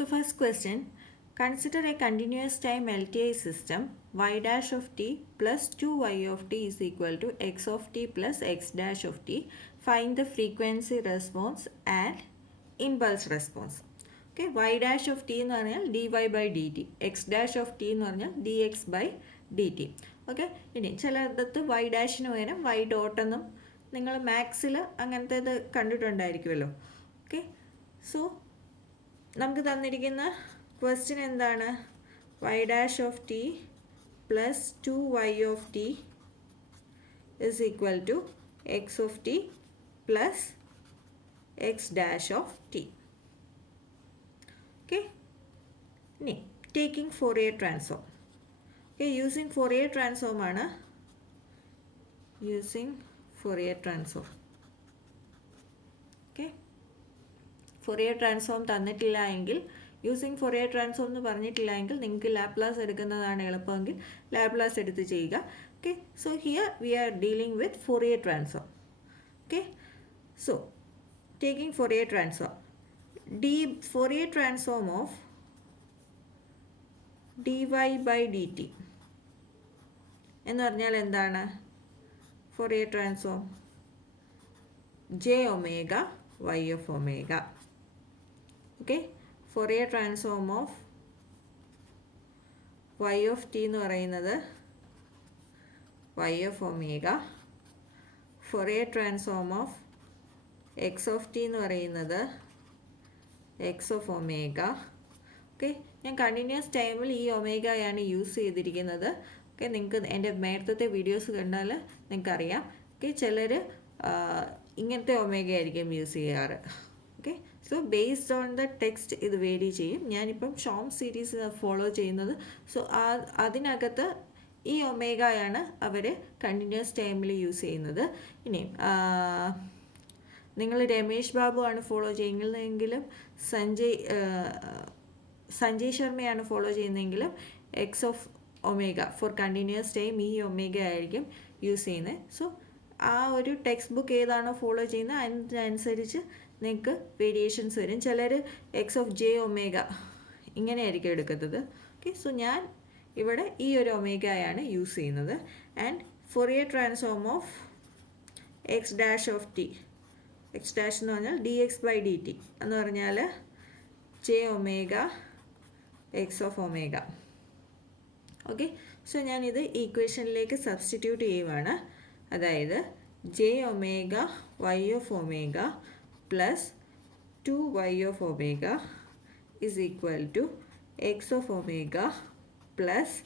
So first question, consider a continuous time LTI system y dash of t plus 2y of t is equal to x of t plus x dash of t. Find the frequency response and impulse response. Okay, y dash of t എന്ന് പറഞ്ഞാൽ dy by dt, x dash of t എന്ന് പറഞ്ഞാൽ dx by dt. Okay, ഇനി ചിലയിടത്ത് y ഡാഷിന് പകരം y dot എന്നും നിങ്ങൾ മാത്സിൽ അങ്ങനത്തെ ഇത് കണ്ടിട്ടുണ്ടായിരിക്കുമല്ലോ. ഓക്കെ, സോ നമുക്ക് തന്നിരിക്കുന്ന ക്വസ്റ്റ്യൻ എന്താണ്? y dash of T plus 2y of T is equal to X of T plus X dash of T. Okay, ഇനി taking Fourier transform. Okay, using Fourier transform ആണ്. Using Fourier transform. Okay, Fourier transform തന്നിട്ടില്ല എങ്കിൽ, using Fourier transform എന്ന് പറഞ്ഞിട്ടില്ല എങ്കിൽ നിങ്ങൾക്ക് Laplace എടുക്കുന്നതാണ് എളുപ്പമെങ്കിൽ Laplace എടുത്ത് ചെയ്യുക. Okay, so here we are dealing with Fourier transform. Okay, so taking Fourier transform, Fourier transform of dy by dt എന്ന് പറഞ്ഞാൽ എന്താണ്? Fourier transform j omega y of omega. Okay, Fourier transform of y of t എന്ന് പറയുന്നത് y of omega. Fourier transform of x of t എന്ന് പറയുന്നത് x of omega. Okay, ഞാൻ continuous ടൈമിൽ ഈ ഒമേഗയാണ് യൂസ് ചെയ്തിരിക്കുന്നത്. ഓക്കെ, നിങ്ങൾക്ക് എൻ്റെ നേരത്തെ വീഡിയോസ് കണ്ടാൽ നിങ്ങൾക്കറിയാം. ഓക്കെ, ചിലർ ഇങ്ങനത്തെ ഒമേഗ ആയിരിക്കും യൂസ് ചെയ്യാറ്. Okay, so based on the text ഇത് വേരി ചെയ്യും. ഞാനിപ്പം ഷോം സീരീസ് ഫോളോ ചെയ്യുന്നത്. സോ അതിനകത്ത് ഈ ഒമേഗയാണ് അവർ കണ്ടിന്യൂസ് ടൈമിൽ യൂസ് ചെയ്യുന്നത്. ഇനി നിങ്ങൾ രമേഷ് ബാബു ആണ് ഫോളോ ചെയ്യുന്നതെങ്കിലും സഞ്ജയ് ശർമ്മയാണ് ഫോളോ ചെയ്യുന്നതെങ്കിലും X of omega for continuous time ഈ ഒമേഗ ആയിരിക്കും യൂസ് ചെയ്യുന്നത്. സോ ആ ഒരു ടെക്സ്റ്റ് ബുക്ക് ഏതാണോ ഫോളോ ചെയ്യുന്നത് അതിനനുസരിച്ച് നിങ്ങൾക്ക് വേരിയേഷൻസ് വരും. ചിലർ എക്സ് ഓഫ് ജെ ഒമേഗ ഇങ്ങനെയായിരിക്കും എടുക്കുന്നത്. ഓക്കെ, സോ ഞാൻ ഇവിടെ ഈ ഒരു ഒമേഗയാണ് യൂസ് ചെയ്യുന്നത്. And Fourier transform of X dash of T, X dash എന്ന് പറഞ്ഞാൽ D X by D T എന്ന് പറഞ്ഞാൽ J omega X of omega. Okay, so ഞാനിത് ഈക്വേഷനിലേക്ക് സബ്സ്റ്റിറ്റ്യൂട്ട് ചെയ്യുവാണ്. അതായത് J omega Y of omega plus 2y of omega is equal to X of omega plus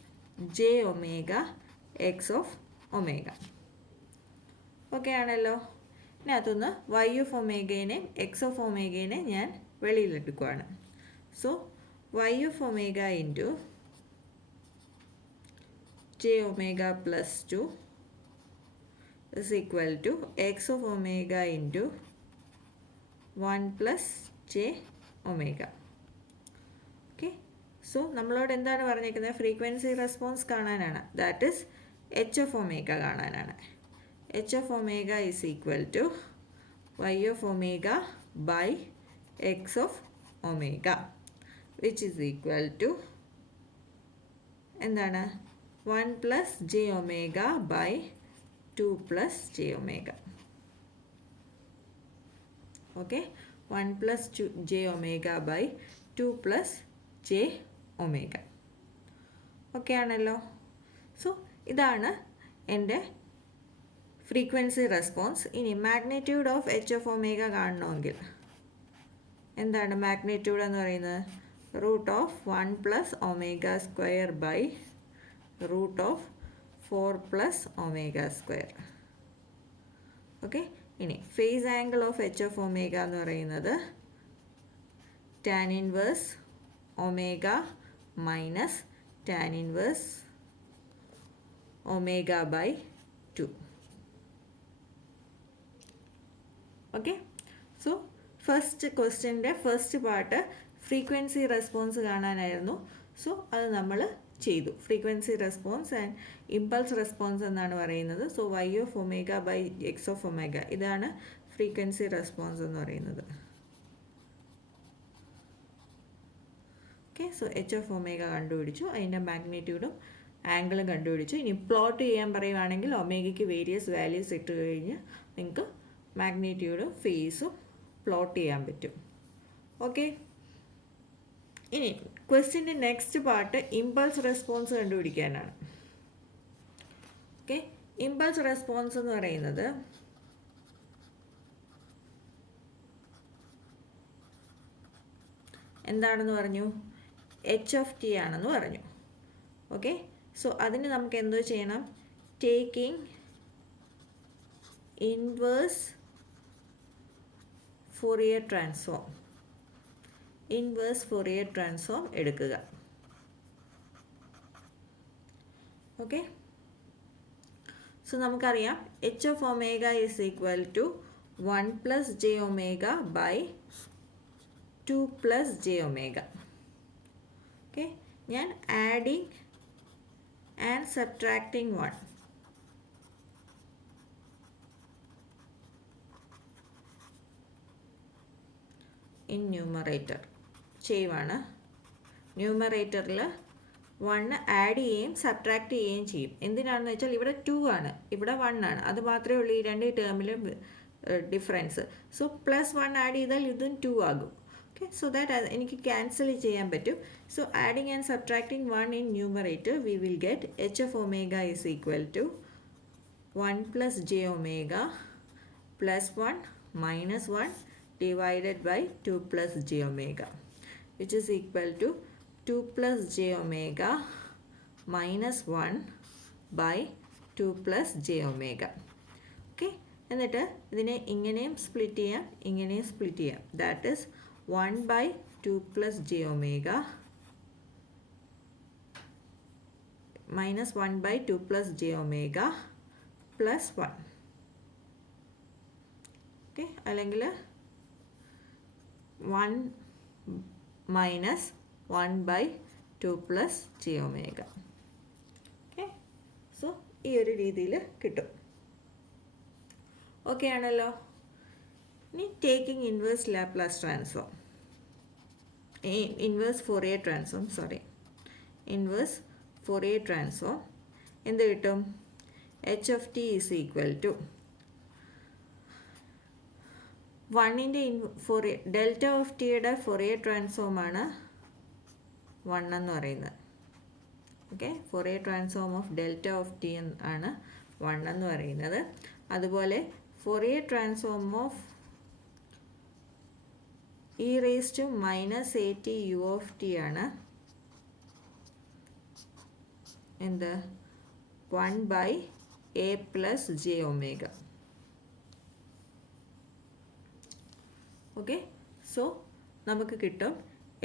J omega X of omega. Okay ആണല്ലോ. ഇതിനകത്തുനിന്ന് Y of ഒമേഗേനെയും X of ഒമേഗേനെയും ഞാൻ വെളിയിലെടുക്കുകയാണ്. So Y of omega into J omega plus 2 is equal to x of omega into 1 plus j omega. Okay, so നമ്മളോട് എന്താണ് പറഞ്ഞിരിക്കുന്നത്? Frequency response കാണാനാണ്. That is H of omega കാണാനാണ്. H of omega is equal to Y of omega by X of omega which is equal to എന്താണ്? 1 plus J omega by 2 plus j omega. Okay, 1 plus j omega by 2 plus j omega. Okay ആണല്ലോ. So ഇതാണ് എൻ്റെ frequency response. ഇനി magnitude of H of omega കാണണമെങ്കിൽ എന്താണ് magnitude എന്ന് പറയുന്നത്? Root of 1 plus omega square by root of 4 plus omega square. Okay, ഇനി phase angle of H of omega എന്ന് പറയുന്നത് tan inverse omega minus tan inverse omega by 2. Okay, so first ക്വസ്റ്റ്യൻ്റെ first part frequency response കാണാനായിരുന്നു. So അത് നമ്മൾ ചെയ്തു. Frequency response and impulse response എന്നാണ് പറയുന്നത്. So Y of omega by X of omega ഇതാണ് ഫ്രീക്വൻസി റെസ്പോൺസ് എന്ന് പറയുന്നത്. Okay, so H of omega കണ്ടുപിടിച്ചു, അതിൻ്റെ മാഗ്നിറ്റ്യൂഡും ആംഗിളും കണ്ടുപിടിച്ചു. ഇനി പ്ലോട്ട് ചെയ്യാൻ പറയുവാണെങ്കിൽ ഒമേഗയ്ക്ക് വേരിയസ് വാല്യൂസ് ഇട്ട് കഴിഞ്ഞ് നിങ്ങൾക്ക് മാഗ്നിറ്റ്യൂഡും ഫേസും പ്ലോട്ട് ചെയ്യാൻ പറ്റും. ഓക്കെ, ഇനി ക്വസ്റ്റ്യൻ്റെ നെക്സ്റ്റ് പാർട്ട് ഇമ്പൾസ് റെസ്പോൺസ് കണ്ടുപിടിക്കാനാണ്. ഓക്കെ, ഇമ്പൾസ് റെസ്പോൺസ് എന്ന് പറയുന്നത് എന്താണെന്ന് പറഞ്ഞു? എച്ച് ഓഫ് ടി ആണെന്ന് പറഞ്ഞു. ഓക്കെ, സോ അതിന് നമുക്ക് എന്തോ ചെയ്യണം? Taking inverse Fourier transform, inverse Fourier transform എടുക്കുക. ഓക്കെ, സോ നമുക്കറിയാം H of omega is equal to 1 plus J omega by 2 plus J omega. Okay, ഞാൻ adding and subtracting 1. In numerator ചെയ്യുവാണ്. ന്യൂമറേറ്ററിൽ 1 ആഡ് ചെയ്യുകയും സബ്ട്രാക്ട് ചെയ്യുകയും ചെയ്യും. എന്തിനാണെന്ന് വെച്ചാൽ ഇവിടെ 2 ആണ്, ഇവിടെ 1 ആണ്. അത് മാത്രമേ ഉള്ളൂ ഈ രണ്ട് ടേമിലും ഡിഫറൻസ്. സോ പ്ലസ് 1 ആഡ് ചെയ്താൽ ഇതും 2 ആകും. ഓക്കെ, സോ ദാറ്റ് എനിക്ക് ക്യാൻസൽ ചെയ്യാൻ പറ്റും. So adding and subtracting 1 in numerator we will get H of omega is equal to 1 plus J omega plus 1 minus 1 divided by 2 plus j omega, which is equal to 2 plus j omega minus 1 by 2 plus j omega. Okay, എന്നിട്ട് ഇതിനെ ഇങ്ങനെയും split ചെയ്യാം, ഇങ്ങനെയും split ചെയ്യാം. That is 1 by 2 plus j omega minus 1 by 2 plus j omega plus 1. Okay, അല്ലെങ്കിൽ 1 minus 1 by 2 plus J omega. Okay, so ഈ ഒരു രീതിയിൽ കിട്ടും. ഓക്കെ ആണല്ലോ. ഇനി taking inverse Laplace transform, inverse Fourier transform, inverse Fourier transform എന്ത് കിട്ടും? H of T is equal to 1ൻ്റെ ഫോറിയർ ഡെൽറ്റ ഓഫ് ടിയുടെ ഫോറിയർ ട്രാൻസ്ഫോമാണ് 1 എന്ന് പറയുന്നത്. Okay, Fourier transform of delta of T ആണ് 1 എന്ന് പറയുന്നത്. അതുപോലെ Fourier transform of E raise to minus A T U of T ആണ് എന്ത്? 1 by a plus j omega. Okay, so നമുക്ക് കിട്ടും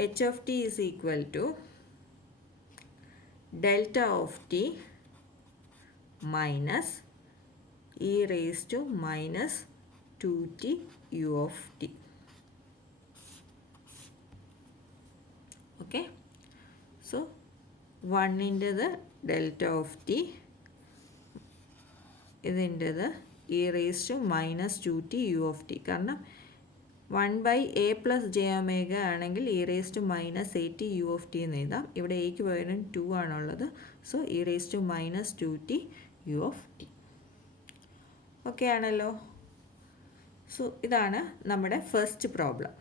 H of T is equal to delta of T minus E raise to minus 2t U of T. Okay, so 1ൻ്റെത് delta of T, ഇതിൻ്റെത് E raise to minus 2t U of T. കാരണം 1 by a plus J omega ആണെങ്കിൽ E raise to minus 8t U of T എന്ന് എഴുതാം. ഇവിടെ എക്ക് പകരം 2 ആണുള്ളത്. So E raise to minus 2t U of T. Okay ആണല്ലോ. So ഇതാണ് നമ്മുടെ ഫസ്റ്റ് പ്രോബ്ലം.